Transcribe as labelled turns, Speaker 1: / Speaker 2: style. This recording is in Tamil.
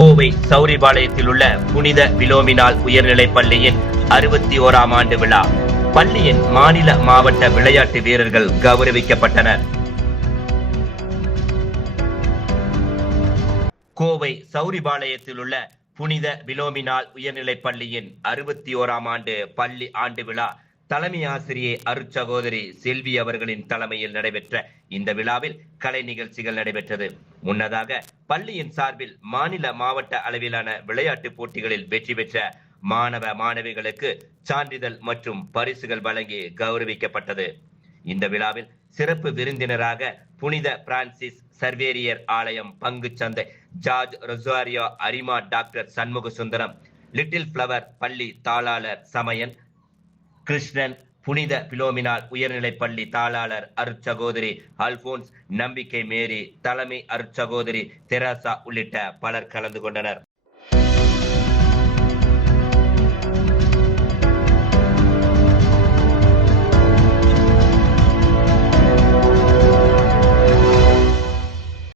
Speaker 1: கோவை சௌரிபாளையத்தில் உள்ள புனித விலோமினால் உயர்நிலைப் பள்ளியின் அறுபத்தி ஓராம் ஆண்டு விழா. பள்ளியின் மாநில மாவட்ட விளையாட்டு வீரர்கள் கௌரவிக்கப்பட்டனர். கோவை சௌரிபாளையத்தில் உள்ள புனித விலோமினால் உயர்நிலைப் பள்ளியின் அறுபத்தி ஓராம் ஆண்டு பள்ளி ஆண்டு விழா தலைமை ஆசிரியை அருட்சகோதரி செல்வி அவர்களின் தலைமையில் நடைபெற்ற இந்த விழாவில் கலை நிகழ்ச்சிகள் நடைபெற்றது. முன்னதாக பள்ளியின் சார்பில் மாநில மாவட்ட அளவிலான விளையாட்டுப் போட்டிகளில் வெற்றி பெற்ற மாணவ மாணவிகளுக்கு சான்றிதழ் மற்றும் பரிசுகள் வழங்கி கௌரவிக்கப்பட்டது. இந்த விழாவில் சிறப்பு விருந்தினராக புனித பிரான்சிஸ் சர்வேரியர் ஆலயம் பங்கு சந்தை ஜார்ஜ் ரொசாரியோ அரிமா doctor Shanmuga Sundaram Little Flower பள்ளி தாளாளர் சமயன் கிருஷ்ணன் புனித பிலோமினால் உயர்நிலைப்பள்ளி தாளாளர் அருட்சகோதரி அல்போன்ஸ் நம்பிக்கை மேரி தலைமை அருட்சகோதரி தெராசா உள்ளிட்ட பலர் கலந்து கொண்டனர்.